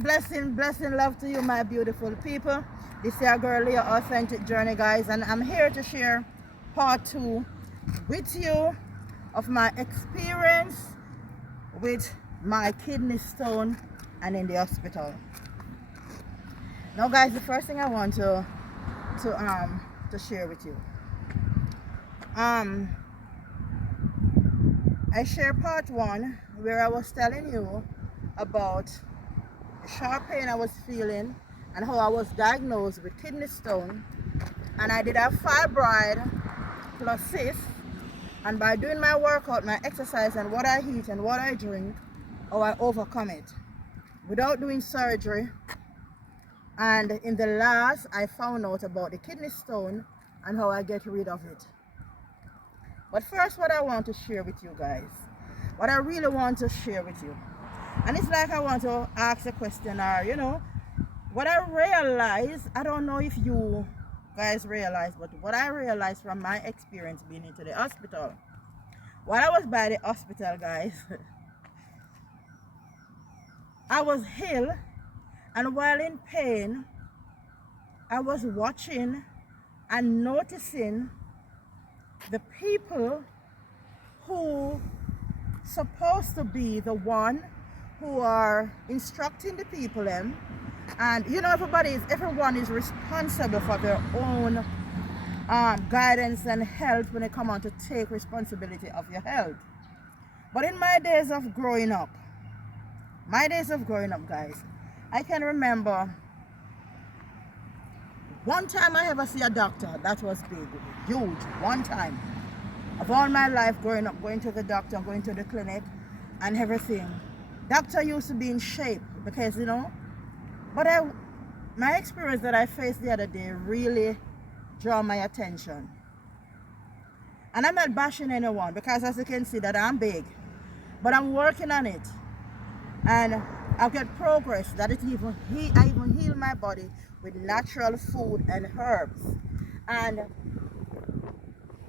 Blessing, love to you, my beautiful people. This is your girl, your authentic journey, guys, and I'm here to share part 2 with you of my experience with my kidney stone and in the hospital. Now, guys, the first thing I want to share with you. I share part 1 where I was telling you about the sharp pain I was feeling and how I was diagnosed with kidney stone, and I did have fibroid plus cyst, and by doing my workout, my exercise, and what I eat and what I drink, how I overcome it without doing surgery. And in the last, I found out about the kidney stone and how I get rid of it. But first, what I want to share with you guys, what I really want to share with you, and it's like I want to ask a question, or what I realized, I don't know if you guys realize, but what I realized from my experience being into the hospital, while I was by the hospital, guys, I was ill, and while in pain, I was watching and noticing the people who supposed to be the one who are instructing the people and everyone is responsible for their own guidance and health when it comes on to take responsibility of your health. But in my days of growing up, guys, I can remember one time I ever see a doctor that was big, huge, one time. Of all my life growing up, going to the doctor, going to the clinic and everything. Doctor used to be in shape because, but my experience that I faced the other day really draw my attention. And I'm not bashing anyone because, as you can see, that I'm big, but I'm working on it. And I've got progress that I even heal my body with natural food and herbs. And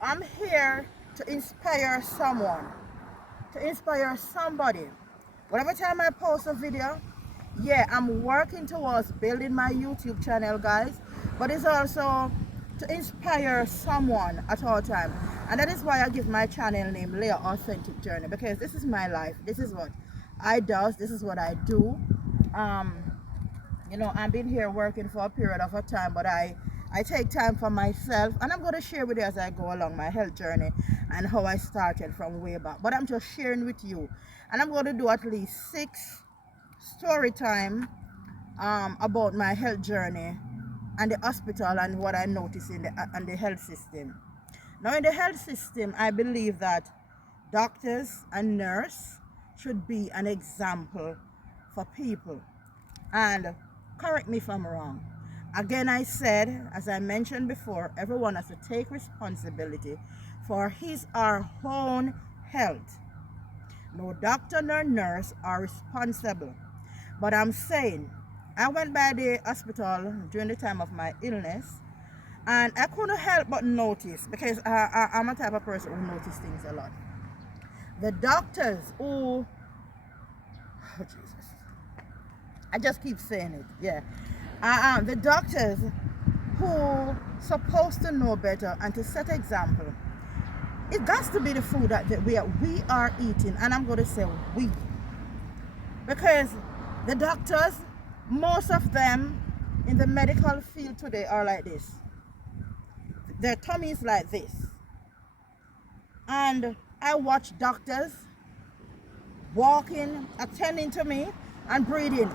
I'm here to inspire someone, to inspire somebody. Whatever time I post a video, yeah, I'm working towards building my YouTube channel, guys, but it's also to inspire someone at all time. And that is why I give my channel name Leah Authentic Journey, because this is my life. This is what I do. This is what I do. I've been here working for a period of a time, but I take time for myself, and I'm going to share with you as I go along my health journey and how I started from way back. But I'm just sharing with you, and I'm going to do at least 6 story time about my health journey and the hospital and what I noticed in the health system. Now, in the health system, I believe that doctors and nurses should be an example for people. And correct me if I'm wrong. Again, I said, as I mentioned before, everyone has to take responsibility for his or her own health. No doctor nor nurse are responsible. But I'm saying, I went by the hospital during the time of my illness, and I couldn't help but notice, because I'm a type of person who notices things a lot. The doctors who, oh Jesus, I just keep saying it, yeah. The doctors who supposed to know better and to set example, it got to be the food that we are eating, and I'm going to say we, because the doctors, most of them in the medical field today are like this. Their tummy is like this, and I watch doctors walking, attending to me and breathing.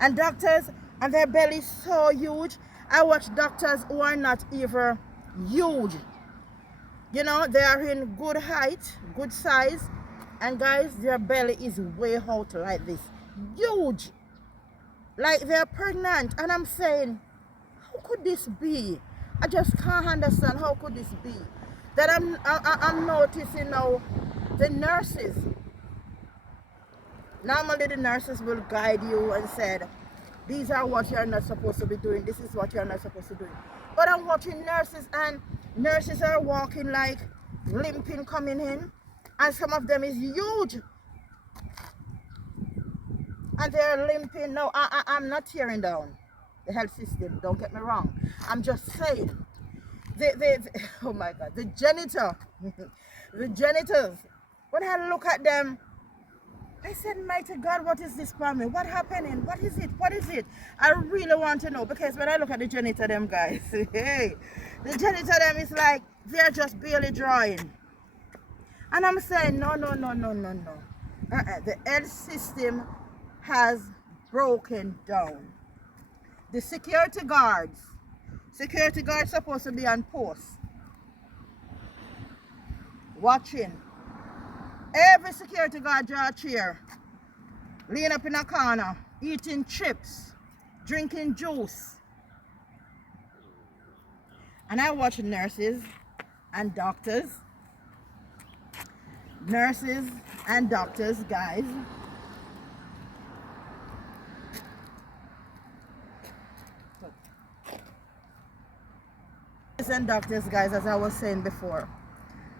And doctors, and their belly so huge. I watch doctors who are not even huge. They are in good height, good size, and guys, their belly is way out like this. Huge. Like they're pregnant. And I'm saying, how could this be? I just can't understand how could this be. That I'm noticing now the nurses. Normally the nurses will guide you and said, these are what you're not supposed to be doing, this is what you're not supposed to do. But I'm watching nurses, and nurses are walking like limping coming in, and some of them is huge. and they're limping. No, I'm not tearing down the health system, don't get me wrong. I'm just saying, oh my God, the janitor, the janitors, when I look at them, I said, mighty God, what is this for me? What happening? What is it? What is it? I really want to know, because when I look at the janitor them guys, hey, the janitor them is like, they're just barely drawing. And I'm saying, no, no, no, no, no, no. The health system has broken down. The security guards supposed to be on post, watching. Every security guard draw a chair, laying up in a corner, eating chips, drinking juice. And I watch nurses and doctors, guys. And doctors, guys, as I was saying before,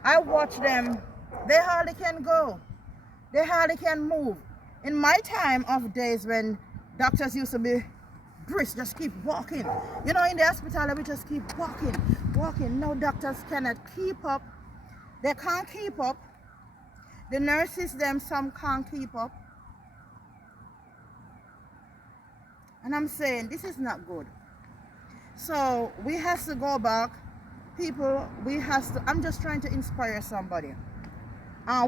I watch them, they hardly can go, they hardly can move. In my time of days when doctors used to be brisk, just keep walking, you know, in the hospital we just keep walking. No, doctors cannot keep up, they can't keep up. The nurses them, some can't keep up. And I'm saying, this is not good. So we have to go back, people. I'm just trying to inspire somebody.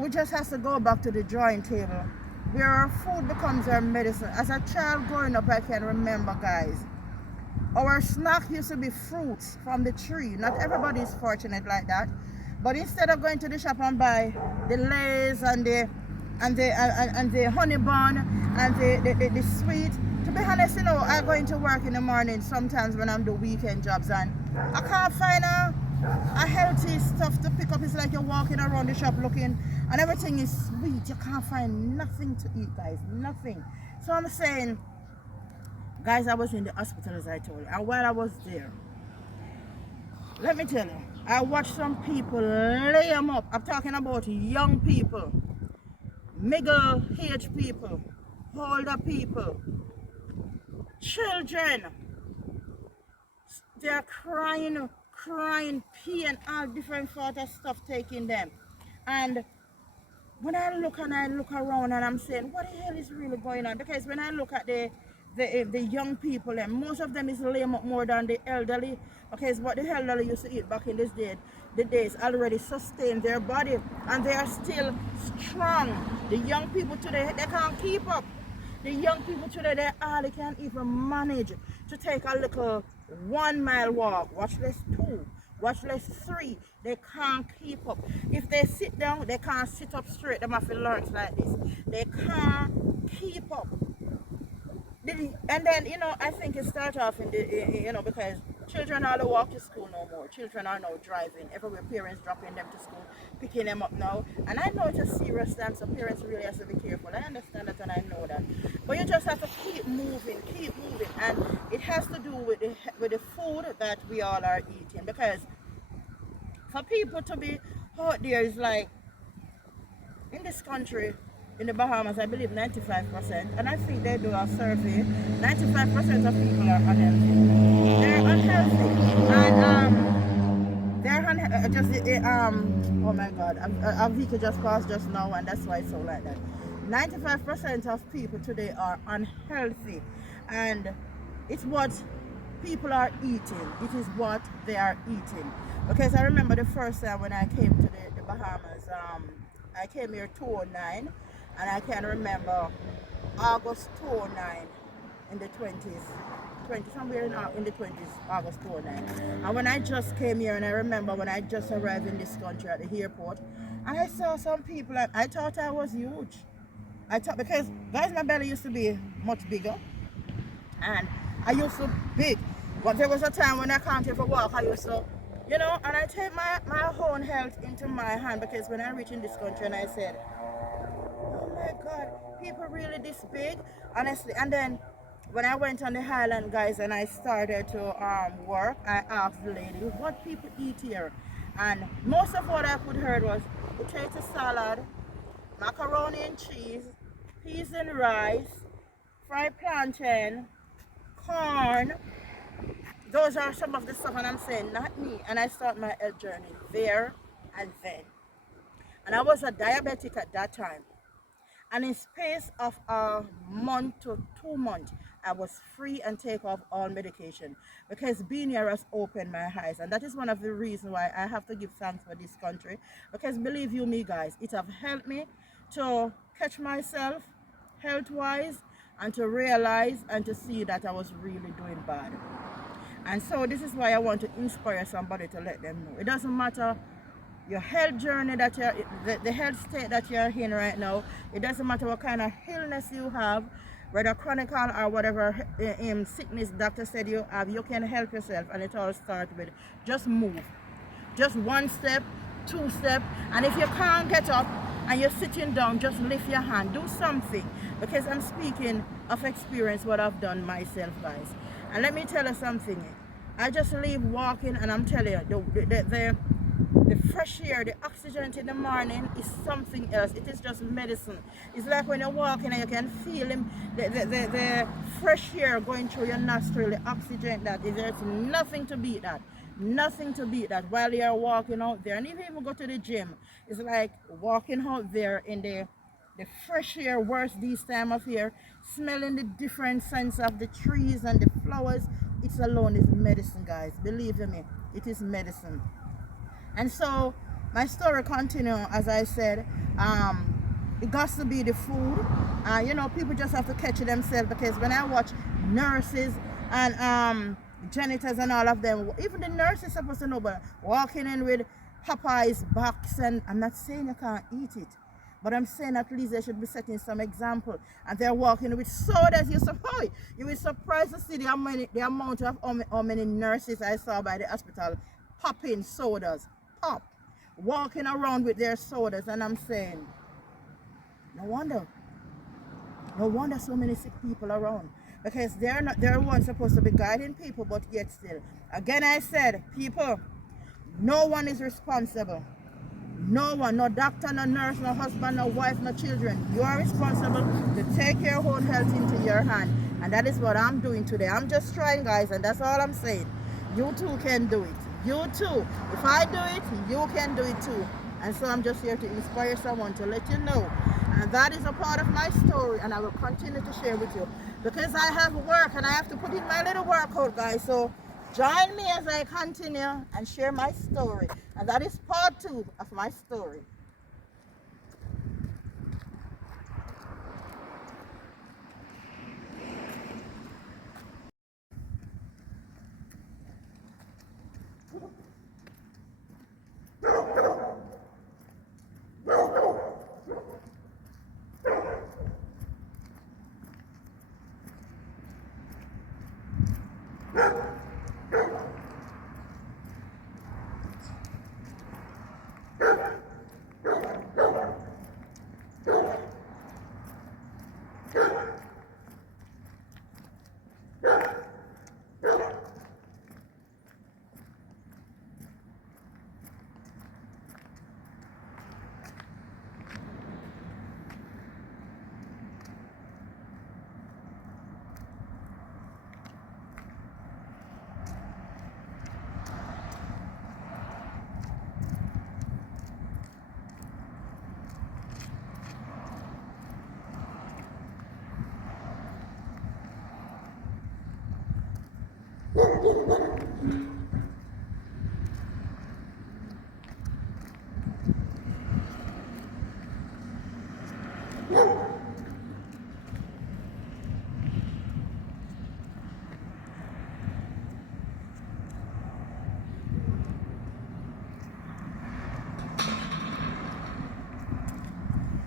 We just have to go back to the drawing table, where our food becomes our medicine. As a child growing up, I can remember, guys, our snack used to be fruits from the tree. Not everybody is fortunate like that, but instead of going to the shop and buy the Lays and the honey bun and the sweet, to be honest, you know, I go into work in the morning sometimes when I'm doing weekend jobs, and I can't find a healthy stuff to pick up. It's like you're walking around the shop looking, and everything is sweet. You can't find nothing to eat, guys, nothing. So I'm saying, guys, I was in the hospital, as I told you, and while I was there, let me tell you, I watched some people lay them up. I'm talking about young people, middle-aged people, older people, children. They're crying, pain, all different sort of stuff taking them. And when I look around, and I'm saying, what the hell is really going on? Because when I look at the young people, and most of them is lame up more than the elderly, because what the elderly used to eat back in this day, the days already sustained their body, and they are still strong. The young people today, they can't keep up. The young people today, they can't even manage to take a little 1 mile walk, watch less 2, watch less 3. They can't keep up. If they sit down, they can't sit up straight. They have to learn like this. They can't keep up. And then, you know, I think it starts off in the, you know, because children are to walk to school no more. Children are now driving. Everywhere parents dropping them to school, picking them up now. And I know it's a serious time, so parents really have to be careful. I understand that and I know that. But you just have to keep moving. And it has to do with the food that we all are eating. Because for people to be out there is like, in this country, in the Bahamas, I believe 95%, and I think they do a survey, 95% of people are unhealthy. They're unhealthy. And oh my God, a vehicle just passed just now, and that's why it's so like that. 95% of people today are unhealthy, and it's what people are eating. It is what they are eating. Because I remember the first time when I came to the Bahamas, I came here 2009, and I can remember August 2009 in the 20s, somewhere in the 20s, August 2009. And when I just came here, and I remember when I just arrived in this country at the airport, and I saw some people, and I thought I was huge. Because guys, my belly used to be much bigger, and I used to big. But there was a time when I can't even walk, I used to, you know, and I take my own health into my hand, because when I reached in this country and I said, oh my God, people really this big, honestly. And then when I went on the island, guys, and I started to work, I asked the lady what people eat here, and most of what I could heard was potato salad, macaroni and cheese, peas and rice, fried plantain, corn. Those are some of the stuff, and I'm saying, not me. And I start my health journey there and then. And I was a diabetic at that time. And in space of a month to 2 months, I was free and take off all medication because being here has opened my eyes. And that is one of the reasons why I have to give thanks for this country. Because believe you me, guys, it have helped me to catch myself health-wise and to realize and to see that I was really doing bad. And so this is why I want to inspire somebody to let them know. It doesn't matter your health journey that you're, the health state that you're in right now. It doesn't matter what kind of illness you have, whether chronic or whatever sickness doctor said you have, you can help yourself. And it all starts with just move. Just one step, two steps. And if you can't get up and you're sitting down, just lift your hand. Do something. Because I'm speaking of experience, what I've done myself, guys. And let me tell you something. I just leave walking and I'm telling you, the fresh air, the oxygen in the morning is something else. It is just medicine. It's like when you're walking and you can feel the fresh air going through your nostril, the oxygen. There's nothing to beat that. Nothing to beat that while you're walking out there. And if you even go to the gym, it's like walking out there in the fresh air, worse this time of year, smelling the different scents of the trees and the flowers. It alone is medicine, guys. Believe me, it is medicine. And so my story continues, as I said. It got to be the food. You know, people just have to catch it themselves, because when I watch nurses and janitors and all of them, even the nurses supposed to know, but walking in with Popeye's box, and I'm not saying you can't eat it, but I'm saying at least they should be setting some example. And they're walking with sodas. You will surprised to see the amount of how many nurses I saw by the hospital popping sodas. Pop. Walking around with their sodas. And I'm saying, no wonder. No wonder so many sick people around. Because they're ones supposed to be guiding people, but yet still. Again, I said, people, no one is responsible. No one, no doctor, no nurse, no husband, no wife, no children. You are responsible to take your own health into your hand. And that is what I'm doing today. I'm just trying, guys, and that's all I'm saying. You too can do it. You too. If I do it, you can do it too. And so I'm just here to inspire someone, to let you know. And that is a part of my story, and I will continue to share with you. Because I have work and I have to put in my little workout, guys. So join me as I continue and share my story. And that is part 2 of my story.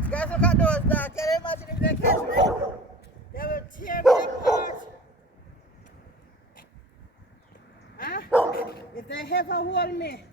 Guys, look at those dogs. Can you imagine if they catch me? They will tear me apart. Huh? If they ever hold me.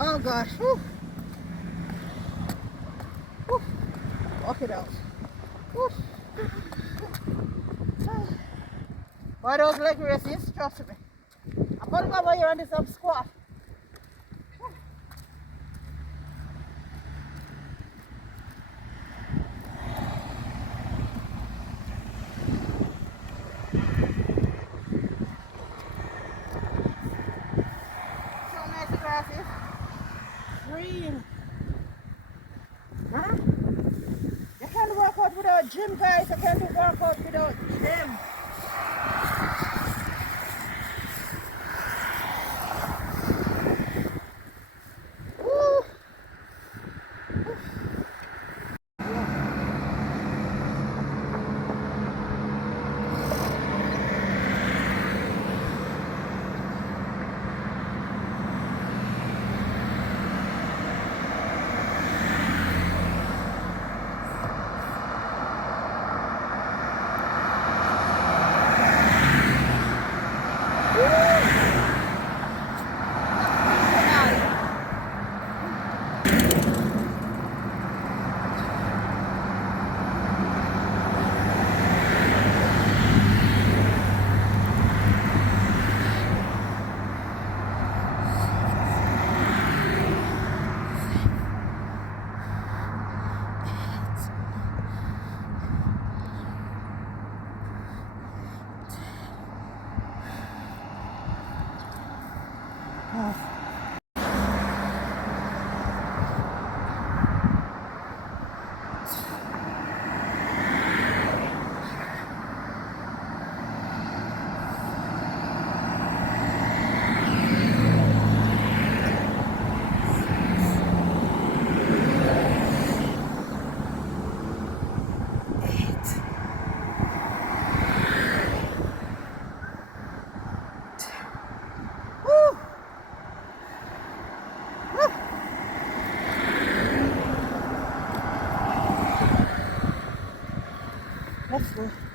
Oh gosh. Whew. Whew. Walk it out. Whew. Why those leg races? Trust me. I'm gonna go over here and do some squat. So nice glasses. Green. Huh? You can't work out without gym, guys. You can't work out without gym. Woo. Woo. Woo. Let's go.